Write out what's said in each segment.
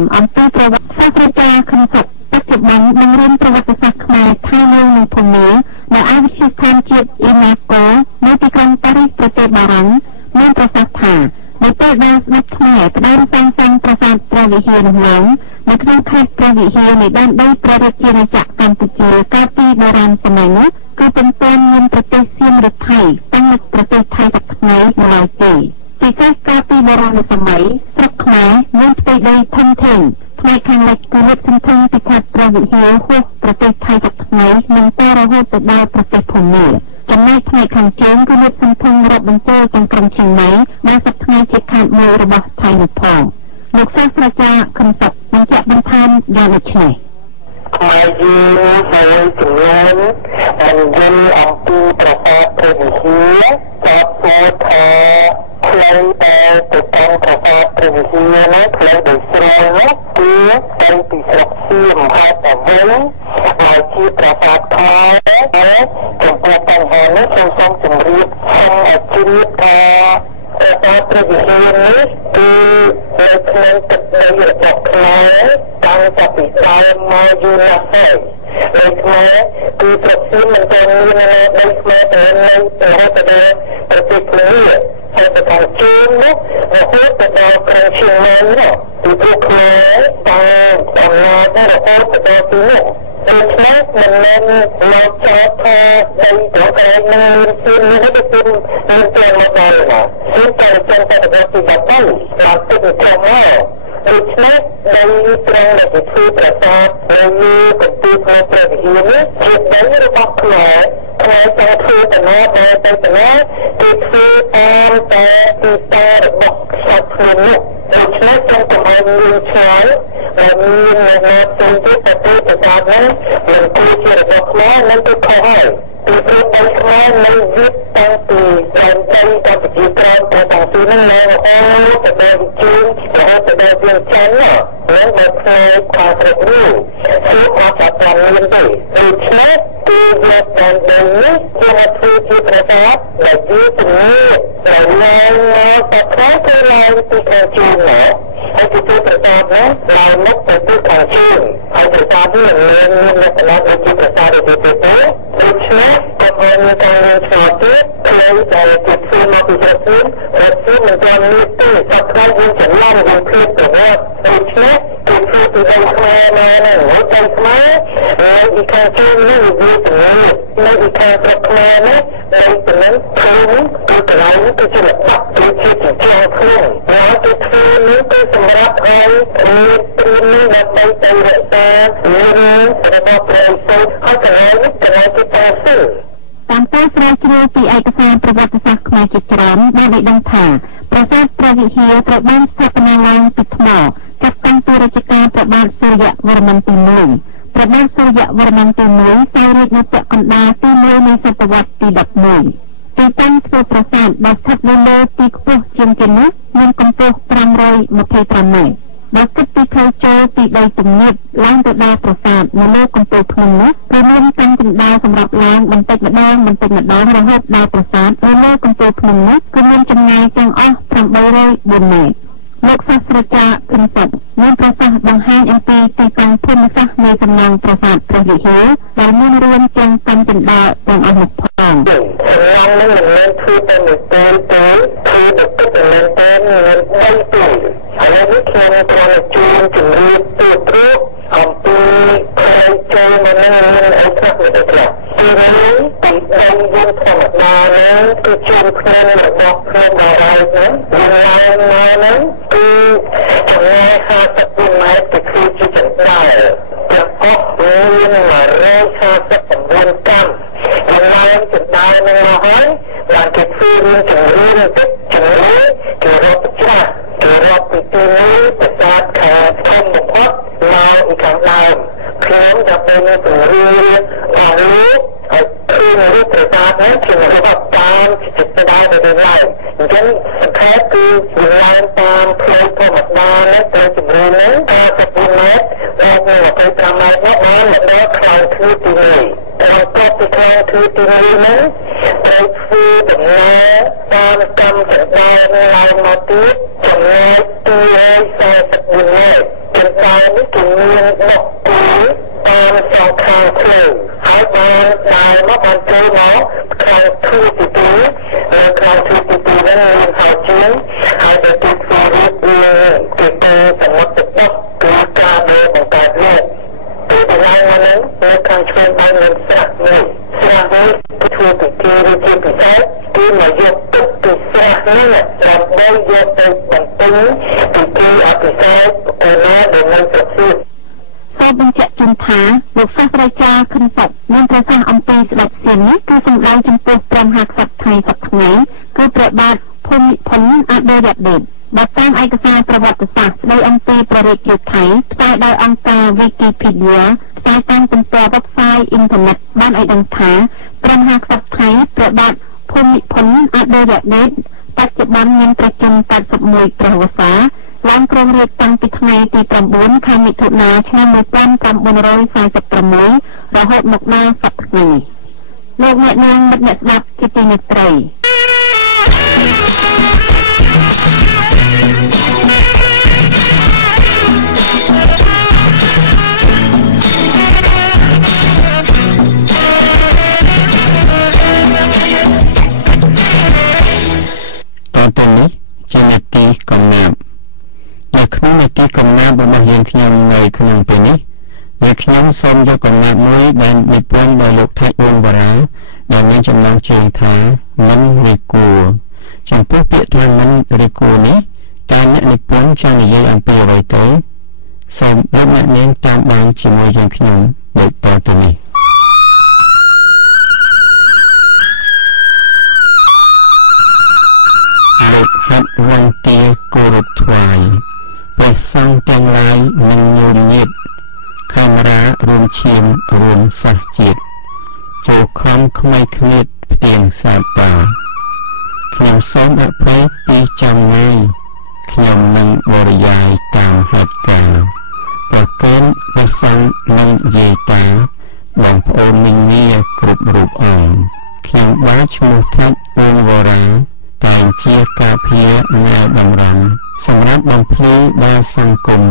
មអំពីប្រវត្តិសាស្ត្រប្រជាខិនសុខបច្ចុប្បន្នបង្រៀនប្រវត្តិសាស្ត្រខ្មែរថានៅក្នុងភូមិនៅឯវិទ្យាស្ថានជាតិអ៊ីណាកូនៅទីក្រុងប៉ារីសប្រទេសបារាំងមានប្រសាសន៍ថានៅពេលដែលស្ដេចខ្មែរផ្ដើមសាងសង់ប្រាសាទព្រះវិហារនោះឡើងនៅក្នុងខេត្តព្រះវិហារនៃដែនដីព្រះរាជាណាចក្រកម្ពុជាកាលពីបុរាណសម័យនោះគឺពុំទាន់មានប្រទេសសៀមឬថៃទាំងប្រទេសថៃសប្តាហ៍នៅឡើយទេពិសេសកាលពីបុរាណសម័យស្រុកខ្មែរមានផ្ទៃដីធំធេងផ្នែកខាងលិចគឺលាតសន្ធឹងពីខេត្តព្រះវិហារហួសប្រទេសថៃសប្តាហ៍និងទៅរហូតទៅដល់ប្រទេសភូមាចំណែកផ្នែកខាងជើងគឺលាតសន្ធឹងរាប់បញ្ចូលទាំងក្រុងឈៀងម៉ៃដែលសប្តាហ៍ជាខេត្តមួយរបស់ថៃនោះផងលោកសាស្ត្រាចារ្យខឹមសុខបញ្ជាក់បន្ថែមយ៉ាងដូចនេះខ្មែរយើងហើយជំនាញបានយល់អំពីប្រវត្តិព្រះវិហារក៏ពោលថាផ្លូវដែលទៅកាន់ប្រវត្តិព្រះវិហារនោះផ្លូវដែលស្រួលនោះគឺទៅពីស្រុកសៀមហើយទៅវិញហើយជាប្រវត្តិខ្មែរហើយចំពោះបញ្ហានេះខ្ញុំសូមជម្រាបសូមអធិស្ឋានថាព្រះវិហារនេះគឺនៅក្នុងទឹកដីរបស់ខ្មែរតាំងពីដើមមកយូរណាស់ហើយនៅខ្មែរគឺប្រសិនមិនទាន់មានដីខ្មែរទៅនៅប្រទេសប្រទេសគ្នាហើយទៅខាងជើងនោះរហូតទៅដល់ក្រុងឈៀងម៉ៃនោះគឺពួកខ្មែរតាមអំណាចរហូតទៅដល់ទីនោះដូច្នេះមិនមែនមកចោទថាដីប្រទេសនឹងមានពីនេះទៅពីមានតែមកដល់ណាគឺតែចង់តែដល់ទីបាត់ទៅដល់ទីក្រុងមកដូច្នេះដីត្រង់ដែលធ្វើប្រសាទឬកន្ទីក្នុងព្រះវិហារនេះជាដីរបស់ខ្មែរខ្មែរចង់ធ្វើដំណើរទៅដំណើរគឺធ្វើតាមតែទីតារបស់ខ្សាច់ខ្លួននោះដូច្នេះចង់កុំឲ្យមានឆ្លើយដែលមានមកផ្សេងទៀតទៅប្រសាទនេះមិនគួរជារបស់ខ្មែរនឹងទៅខុសហើយពីព្រោះដីខ្មែរនៅយឺតតាំងពីដើមដីកម្ពុជាក្រោមទៅតាំងពីនោះនៅអូទៅដល់ជើងទៅដល់វាចាញ់នោះហើយមកផ្នែកខាងព្រឹកនេះគឺអត់ចាប់មានទេដូច្នេះគឺយកបានដីនេះជាធ្វើជាប្រសាទដែលយឺតជំនឿដែលឡើងមកទៅខាងគឺឡើងពីខាងជើងមកហើយទៅប្រសាទនោះឡើងមកទៅពីខាងជើងហើយប្រសាទនេះមានលក្ខណៈដូចជាប្រសាទទៅទៅដូច្នេះក៏មានការឆ្លងទៀតហើយដែលជាធ្វើមកពីប្រទេសមិនទាន់មានទេតែខ្លះយើងច្រឡំយើងភ្លេចទៅហើយដូច្នេះគឺធ្វើពីដីខ្មែរមកនៅដីខ្មែរហើយពីខាងជើងនេះវាទៅនៅពីខាងស្រុកខ្មែរនេះដីទៅនឹងភូមិគឺកន្លែងនេះគឺជារបស់គឺជាជាខ្លួនហើយទៅធ្វើនេះគឺសម្រាប់ឲ្យមានព្រៀននេះដើម្បីទៅរក្សាមានរបស់ប្រទេសហើយកន្លែងនេះកន្លែងទីតាំងស្ទើរតាមការស្រាវជ្រាវពីឯកសារប្រវត្តិសាស្ត្រខ្មែរជាច្រើនបានឲ្យដឹងថាប្រាសាទព្រះវិហារត្រូវបានស្ថាបនាឡើងពីថ្មចាប់តាំងពីរជ្ជកាលព្រះបាទសូរ្យវរ្ម័នទី1ព្រះបាទសូរ្យវរ្ម័នទី1ចូលរាជនៅពាក់កណ្ដាលទី1នៃសតវត្សទី11ទីតាំងធ្វើប្រាសាទដែលស្ថិតនៅលើទីខ្ពស់ជាងគេនោះមានកម្ពស់525ម៉ែត្របើគិតពីផ្លូវចូលពីដីទំនាបឡើងទៅដល់ប្រាសាទនៅលើកំពូលភ្នំនោះគឺមានតាំងកណ្ដាលសម្រាប់ឡើងបន្តិចម្ដងរហូតដល់ប្រាសាទនៅលើកំពូលភ្នំនោះគឺមានចម្ងាយទាំងអស់804ម៉ែត្រលោកសាស្ត្រាចារ្យខឹមសុខមានប្រសាសន៍បង្ហាញអំពីទីតាំងភូមិសាស្ត្រនៃសំណង់ប្រាសាទព្រះវិហារដែលមានរួមទាំងកំចណ្ដាលទាំងអស់មុខផងសំណង់នេះមិនមែនធ្វើតែមួយពេលទេគឺទៅតែមាន3ពេលហើយនេះខ្ញុំគ្រាន់តែជួយជំរាបពីព្រោះអំពីក្រោយចូលមកនឹងមានអីខ្លះទៅខ្លះទីនេះពីដើមយើងធម្មតានេះគឺជួនក្នុងរបស់ក្នុងដល់ហើយហ្នឹងឡើងមកហ្នឹងគឺចំណាយ50ម៉ែត្រទៅគឺជាចន្ទាល់ប្រកបមាន149កម្មឡើងចន្ទាល់នឹងមកហើយបានគេធ្វើមានជំរឿនទឹកជំរឿនគេរកចាស់គេរកពីទីនេះប្រសាទខាងធំបំផុតឡើងពីខាងដើមខ្ញុំដើម្បីមានជំរឿនរបស់នេះហើយគឺរូបប្រសាទនេះជារបស់តាមចិត្តដើមទៅឡើងអញ្ចឹងសង្ខេបគឺឡើងតាមផ្លូវធម្មតានេះទៅជំរឿននេះ54ម៉ែត្រដល់25ម៉ែត្រនោះបានមកដល់ខាងគឺទីនេះដល់ទៅខាងគឺទីនេះហ្នឹងត្រូវធ្វើដំណើរតាមកម្មចន្ទាឡើងមកទៀតចំណែក244ម៉ែត្រ តែនេះគឺមានដកទីតាមសងខាងខ្លួនហើយបានដើរមកបានចូលមកខាងទ្វីទី2នៅខាងទ្វីទី2នេះមានហើយជាងហើយទៅទី2នេះគឺទៅសមុទ្រទឹកគឺការដែលបង្កើតនេះពីកន្លែងហ្នឹងនៅខាងឆ្វេងបានមានស្រះនេះស្រះនេះគឺធ្វើពីទីឬជាពិសេសគឺមកយកទឹកពីស្រះនេះដើម្បីយកទៅបន្ទិញពីទីអភិសេកទៅលើដែលមានប្រសិទ្ធសូមបញ្ជាក់ជូនថាលោកសាស្ត្រាចារ្យខិនសុខមានប្រសាសន៍អំពីស្ដេចសៀននេះគឺសម្ដែងចំពោះព្រមហាក្សត្រថៃសប្តាហ៍ថ្ងៃគឺព្រះបាទភូមិផុនអដយដេតបើតាមឯកសារប្រវត្តិសាស្ត្រស្ដីអំពីព្រះរាជាថៃផ្សាយដោយអង្គការ Wikipedia ផ្សាយតាមទំព័រ website អ៊ីនធឺណិតបានឲ្យដឹងថាព្រមហាក្សត្រថៃព្រះបាទភូមិផុនអដយដេតបច្ចុប្បន្នមានប្រជុំ81ព្រះវស្សាឡើងគ្រងរាជតាំងពីថ្ងៃទី9ខែមិថុនាឆ្នាំ1946រហូតមកដល់សប្តាហ៍នេះលោកអ្នកនាងមិត្តអ្នកស្ដាប់ជាទីមេត្រីតទៅនេះជានាទីកំណាព្យនៅក្នុងនាទីកំណាព្យរបស់យើងខ្ញុំនៅក្នុងពេលនេះដែលខ្ញុំសូមយកកំណាព្យមួយដែលនិពន្ធដោយលោកថៃអ៊ុនបារ៉ាដែលមានចំណងជើងថាមិនរីគួរចំពោះពាក្យថាមិនរីគួរនេះតើអ្នកនិពន្ធចង់និយាយអំពីអ្វីទៅសូមលោកអ្នកនាងតាមដានជាមួយយើងខ្ញុំដូចតទៅនេះលោកហាត់វង្ទាគោរពថ្វាយព្រះសង្ឃទាំងឡាយនឹងញោមញាតកាមេរ៉ារួមឈាមរួមសាសជាតិចូលខំខ្មៃគ្មៀតផ្ទៀងសាបតាខ្ញុំសូមអភ័យពីចំងាយខ្ញុំនឹងបរិយាយតាមហេតុការណ៍ប្រកបព្រះសង្ឃនឹងយាយតាបងប្អូនមីងងាគ្រប់រូបអង្គខ្ញុំបានឈ្មោះថាច់អ៊ុនវរ៉ាតែងជាការពារញ៉ាតម្រាំសម្រាប់បំភ្លឺដល់សង្គម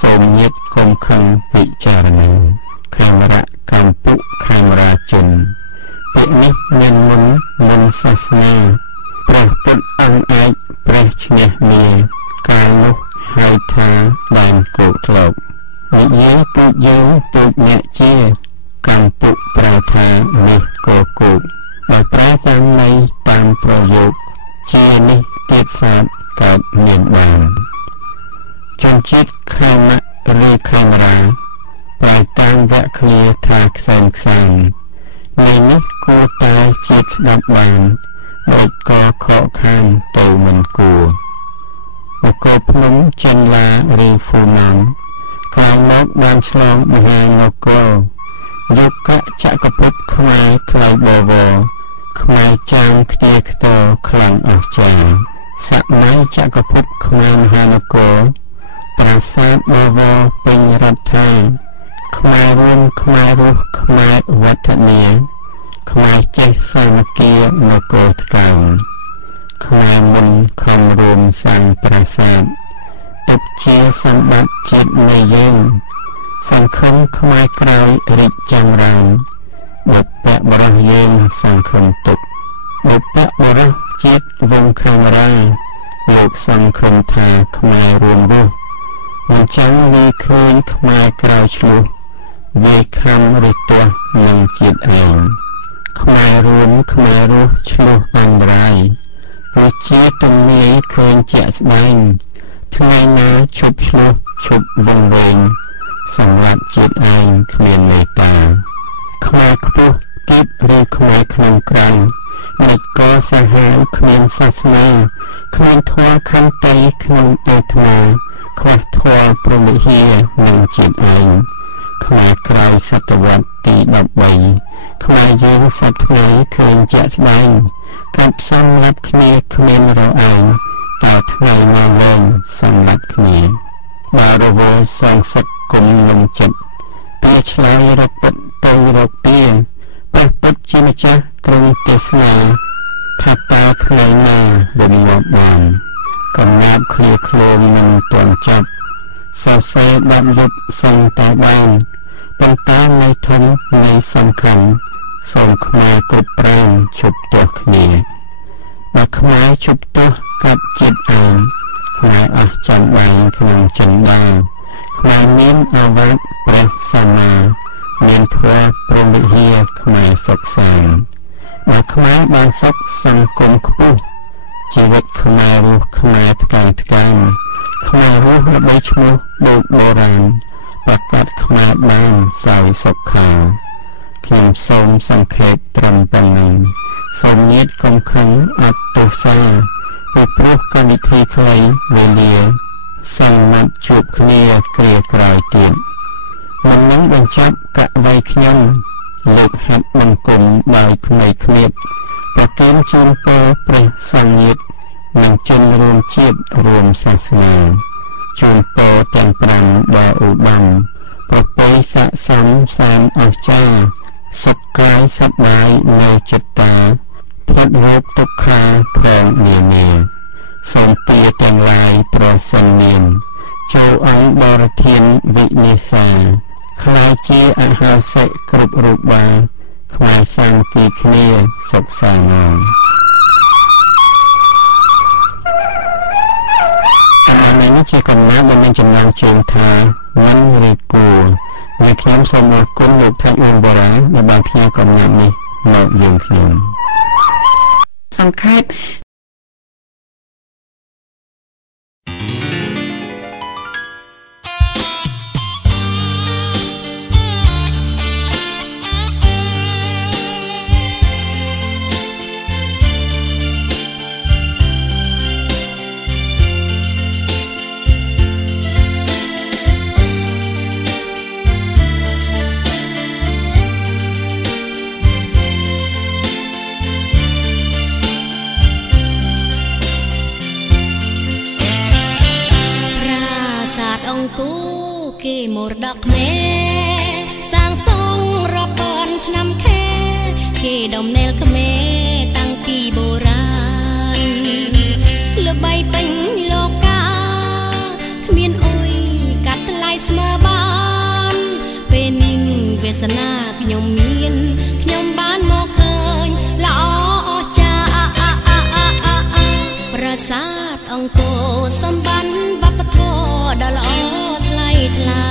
សូមញាតកុំខឹងពិចារណាខេមរៈកម្ពុខេមរាជនពេលនេះមានមុនសាសនាព្រះពុទ្ធអង្គឯកព្រះឈ្នះមាកាលនោះហៅថាដែនកោក្លោកនិយាយពូជយើងពូជអ្នកជាកម្ពុប្រែថានេះកោគោកបើប្រែតាមន័យតាមប្រយោគជានេះទៀតសាបកើតមានបានជនជាតិខេមៈឬខេមរាប្រែតាមវគ្គឃ្លាថាខ្សែខ្សាននេះគួរតែជាតិស្ដាប់បានដូចក៏ខកខានទៅមិនគួរនគរភ្នំចិនឡាឬហ្វូណានក្រោយមកបានឆ្លងមហានគរយកកចក្រពត្តិខ្មែរថ្លៃបវរខ្មែរចាងខ្ទាខ្ទរខ្លាំងអស្ចារ្យសម័យចក្រពត្តិខ្មែរមហានគរប្រាសាទបវរពេញរដ្ឋាខ្មែររួមខ្មែររស់ខ្មែរវឌ្ឍនាខ្មែរចេះសាមគ្គីនគរថ្កើងខ្មែរមុនខំរួមសាងប្រាសាទទុកជាសម្បត្តិជាតិនៃយើងសង្ឃឹមខ្មែរក្រោយរីកចម្រើនបុព្វបុរសយើងសង្ឃឹមទុកបុព្វបុរសជាតិវងខេមរាលោកសង្ឃឹមថាខ្មែររួមរស់មិនចាំវាឃើញខ្មែរក្រោយឆ្លុះវាខំឬទាស់នឹងជាតិឯងខ្មែររួមខ្មែររស់ឆ្លុះអន្តរាយគឺជាទំនាយឃើញជាក់ស្ដែងថ្ងៃណាឈប់ឆ្លុះឈប់វង្វេងសម្រាប់ជាតិឯងគ្មានមេត្តាខ្មែរខ្ពស់ទីបឬខ្មែរក្នុងក្រៅមិនក៏សាហាវគ្មានសាសនាគ្មានធម៌ខន្តីក្នុងអាត្មាខ្វះធម៌ព្រហ្មវិហារនឹងជាតិឯងខ្មែរក្រោយសតវត្សទី13ខ្មែរយើងសពថ្ងៃឃើញជាក់ស្ដែងកាប់សម្លាប់គ្នាគ្មានរអាងតើថ្ងៃណាលែងសម្លាប់គ្នាបើរវល់សងសឹកគុំលំចិត្តពេលឆ្លើយរកពុតទៅរកពីព្រះពុទ្ធជាម្ចាស់ទ្រង់ទេសនាថាតើថ្ងៃណាវិនិច្ឆ័យបានកំណាព្យឃ្លាឃ្លោងមិនទាន់ចប់ សរសេរដាប់យប់សឹងតែបានប៉ុន្តែនៃធំនៃសំខាន់សូមខ្មែរគ្រប់ព្រមជប់ទោះគ្នាបើខ្មែរជប់ទោះកាត់ចិត្តអើខ្មែរអស់ចាំបាញ់ក្នុងចិន្តាខ្មែរមានអាវ៉ាត់ព្រះសម្មាមានធម៌ព្រមវិហារខ្មែរសុខសាន្តបើខ្មែរបានសុខសង្គមខ្ពស់ជីវិតខ្មែររស់ខ្មែរថ្កើងខ្មែររស់ដើម្បីឈ្មោះដូចបុរាណប្រកាសខ្មែរបានសោយសុខខាលខ្ញុំសូមសង្ខេបត្រឹមប៉ុណ្ណឹងសូមញាតិកុំខឹងអត់ទោសាពីព្រោះកម្មវិធីខ្លីវេលាសូមមកជួបគ្នាគ្រាក្រោយទៀតមិននឹងបញ្ចប់កវីខ្ញុំលើកហាត់បង្គំដោយក្មេងគ្មៀបប្រគេនជូនពរព្រះសង្ឃញាតិនិងជនរួមជាតិរួមសាសនាជូនពរទាំង5ដល់ឧត្តមប្រពៃស័ក្តិសមសានអស្ចារ្យសុខកាយសប្បាយនៅចិត្តតាផុតរោគទុក្ខាផងនានាសូមទាទាំងឡាយប្រសិនមានចូលអង្គបរិធានវិនិច្ឆ័យខ្លាយជាអហោសិកគ្រប់រូបបានខ្មែរសាមគ្គីគ្នាសុខសាន្តនេះជាកំណត់ដែលមានចំណងជើងថាមិនរីគួរហើយខ្ញុំសូមអរគុណលោកថៃអូនបូរ៉ាដែលបានផ្ញើកំណត់នេះមកយើងខ្ញុំសង្ខេបគេមរតកខ្មែរសាងសង់រាប់ពាន់ឆ្នាំខែគេដំណើរខ្មែរតាំងពីបុរាណល្បីពេញលោកកាគ្មានអុយកាត់ថ្លៃស្មើបានពេលនេះវាសនាខ្ញុំមានខ្ញុំបានមកឃើញល្អអស្ចារ្យប្រាសាទអង្គរសម្បត្តិវប្បធម៌ដ៏ល្អថ្លា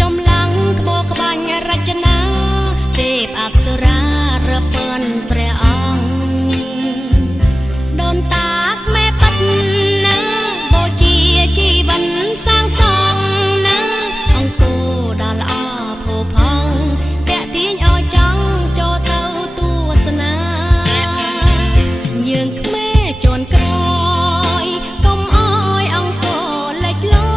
ចំឡាំងក្បូរក្បាញ់រចនាទេពអប្សរារាប់ពាន់ព្រះអង្គដូនតាខ្មែរប៉ិតណាបូជាជីវិតសាងសង់ណាអង្គរដ៏ល្អផូរផង់តាក់ទាញឲ្យចង់ចូលទៅទស្សនាយើងខ្មែរជន់ក្រោយកុំអោយអង្គរលេចលង់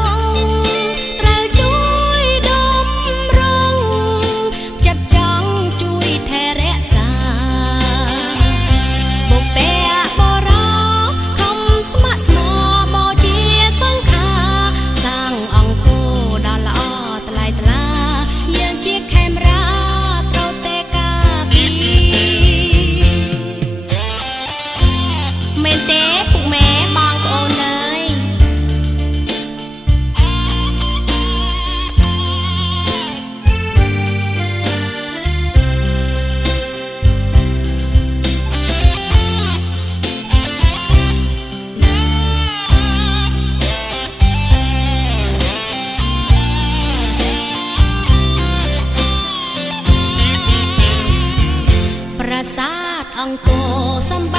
ប្រាសាទអង្គរសម្ប